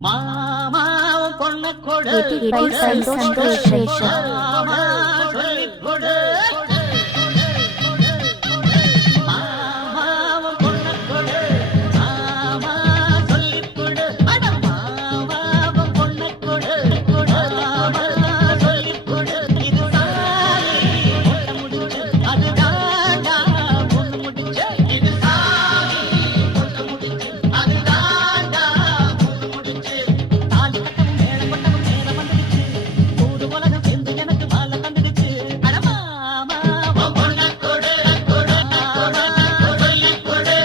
மாமாவும் பொண்ண கொடு சந்தோஷ் மாமா சொல்லிக் கொடு மாமாவும் பொண்ண கொடு மாமா சொல்லிக் கொடு அட மாமாவும் பொண்ண கொடு மாமா சொல்லிக் கொடு இது சாமி பொண்ண முடிச்சு அது தாண்டா பொண்ணு முடிச்சு இது சாமி பொண்ண முடிச்சு அது தாண்டா பொண்ணு முடிச்சு தாலி கட்டவும் மேல கொட்டவும் நேரம் வந்துடுச்சு ஊரு உலகம் சேர்ந்து எனக்கு மாலை தந்துடுச்சு அட மாமா பொண்ண கொடு கொடு மாமா சொல்லிக் கொடு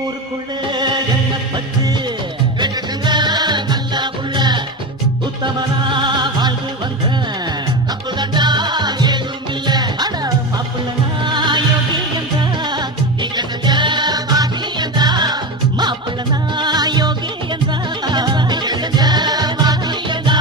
ஊருக்குள்ள என்ன பச்சு நல்லா உள்ள உத்தமனா வாழ்ந்து வந்த தப்பு கண்டா ஏதும் இல்ல அட மாப்பிள்ளனா யோகியந்தா நீங்க செஞ்ச பாக்கியந்தா மாப்பிள்ளனா யோகியந்தா நீங்க செஞ்ச பாக்கியந்தா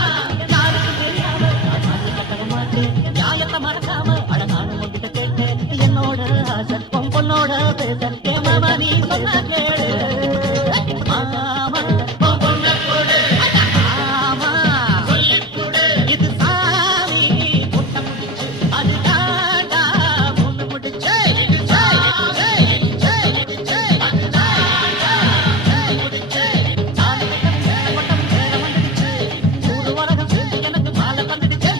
யாருக்கு தெரியாம நான் கட்டற மாட்டேன் நியாயத்தை மறக்காம அட நானும் உங்ககிட்ட கேட்டேன் என்னோட ஆசை பொண்ணோட பேச மாமா நீ சொன்ன கேளு மாமா பொண்ண கொடு மாமா சொல்லிக் கொடு இது சாமி பொண்ண முடிச்சு அது தாண்டா பொண்ணு முடிச்சு இது சாமி முடிச்சு அது தாண்டா முடிச்சு சாமி கொட்டம் மேல வந்துடுச்சு ஊரு உலகம் சேர்ந்து எனக்கு மாலை வந்துடுச்சு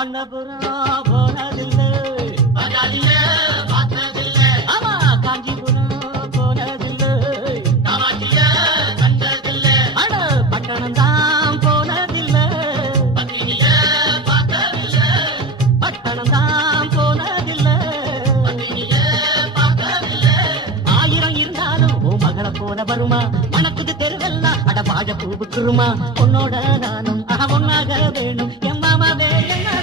அன்னபுரம் போனதில்லை ஆமா காஞ்சிபுரம் போனதில்லை அட பட்டணம் தான் போனதில்லை பட்டணம் தான் போனதில்லை ஆயிரம் இருந்தாலும் ஓ மகளை போல வருமா மனக்குது தெருவெல்லாம் அட வாழ பூவுக்குருமா உன்னோட நானும் ஒன்னாக வேணும் என் மாமா வேணும்